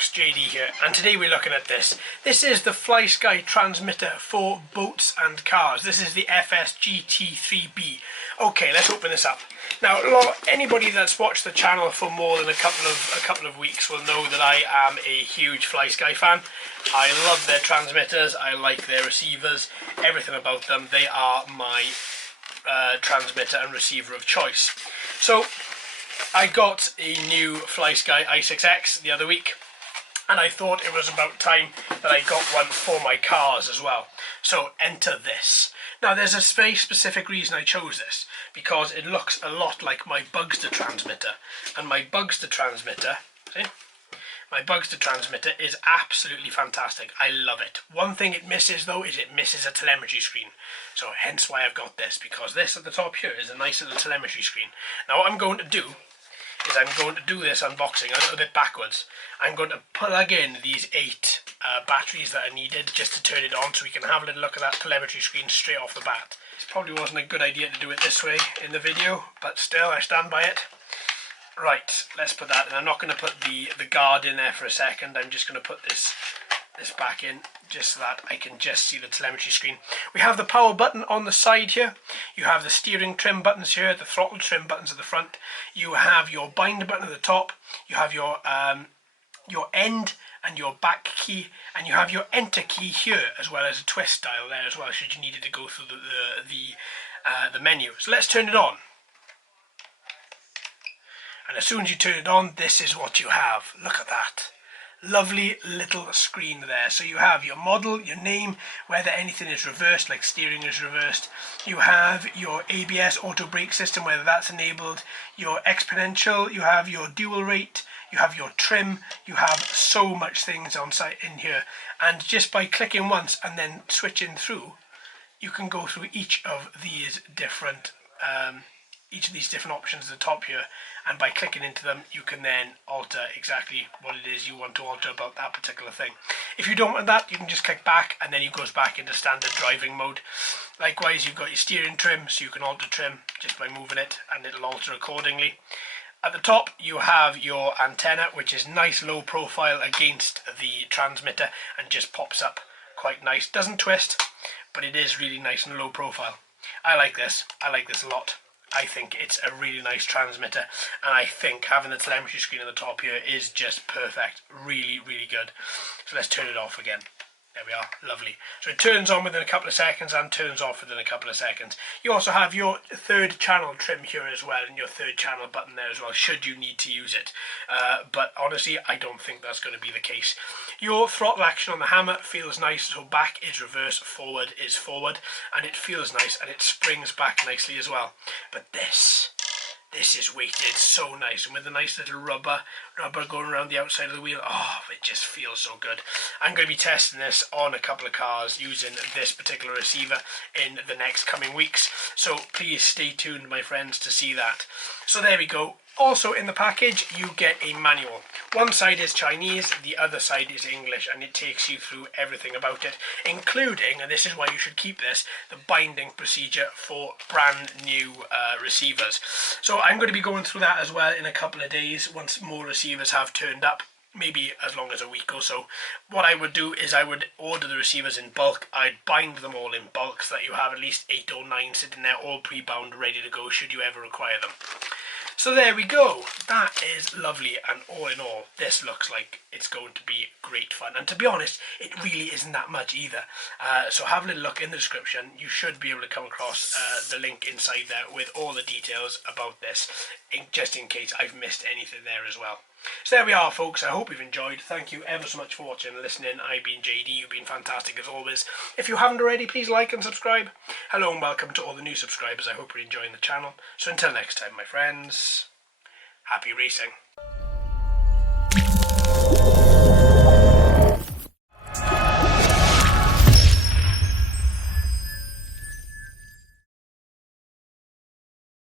folks, JD here, and today we're looking at this. This is the Flysky transmitter for boats and cars. This is the FS-GT3B. Okay, let's open this up. Now, anybody that's watched the channel for more than a couple of weeks will know that I am a huge Flysky fan. I love their transmitters, I like their receivers, everything about them. They are my transmitter and receiver of choice. So I got a new Flysky i6X the other week, and I thought it was about time that I got one for my cars as well. So enter this. Now there's a very specific reason I chose this, because it looks a lot like my Bugster transmitter, and my Bugster transmitter, see? My Bugster transmitter is absolutely fantastic. I love it. One thing it misses though is it misses a telemetry screen. So hence why I've got this, because this at the top here is a nice little telemetry screen. Now what I'm going to do is I'm going to do this unboxing a little bit backwards. I'm going to plug in these 8 batteries that are needed just to turn it on, so we can have a little look at that telemetry screen straight off the bat. This probably wasn't a good idea to do it this way in the video, but still I stand by it. Right, let's put that in. I'm not going to put the guard in there for a second. I'm just going to put this back in just so that I can just see the telemetry screen. We have the power button on the side here. You have the steering trim buttons here, the throttle trim buttons at the front. You have your binder button at the top. You have your end and your back key, and you have your enter key here, as well as a twist dial there as well, should you need it to go through the menu. So let's turn it on. And as soon as you turn it on, this is what you have. Look at that. Lovely little screen there. So you have your model, your name, whether anything is reversed, like steering is reversed. You have your ABS auto brake system, whether that's enabled. Your exponential, you have your dual rate, you have your trim. You have so much things on site in here. And just by clicking once and then switching through, you can go through each of these different options at the top here, and by clicking into them you can then alter exactly what it is you want to alter about that particular thing. If you don't want that, you can just click back and then it goes back into standard driving mode. Likewise, you've got your steering trim, so you can alter trim just by moving it and it'll alter accordingly. At the top you have your antenna, which is nice low profile against the transmitter and just pops up quite nice. Doesn't twist, but it is really nice and low profile. I like this a lot. I think it's a really nice transmitter, and I think having the telemetry screen at the top here is just perfect. Really, really good. So let's turn it off again. There we are, lovely. So it turns on within a couple of seconds and turns off within a couple of seconds. You also have your 3rd channel trim here as well, and your 3rd channel button there as well, should you need to use it. But honestly, I don't think that's going to be the case. Your throttle action on the hammer feels nice, so back is reverse, forward is forward, and it feels nice and it springs back nicely as well. But this is weighted so nice, and with a nice little rubber going around the outside of the wheel. Oh, it just feels so good. I'm going to be testing this on a couple of cars using this particular receiver in the next coming weeks, so please stay tuned, my friends, to see that. So there we go. Also in the package you get a manual. One side is Chinese, the other side is English, and it takes you through everything about it, including, and this is why you should keep this, the binding procedure for brand new receivers. So I'm going to be going through that as well in a couple of days once more receivers have turned up, maybe as long as a week or so. What I would do is I would order the receivers in bulk. I'd bind them all in bulk so that you have at least 8 or 9 sitting there all pre-bound, ready to go should you ever require them. So there we go. That is lovely, and all in all, this looks like it's going to be great fun. And to be honest, it really isn't that much either. So have a little look in the description. You should be able to come across the link inside there with all the details about this, just in case I've missed anything there as well. So there we are, folks. I hope you've enjoyed. Thank you ever so much for watching and listening. I've been JD. You've been fantastic as always. If you haven't already, please like and subscribe. Hello and welcome to all the new subscribers. I hope you're enjoying the channel. So until next time, my friends, happy racing.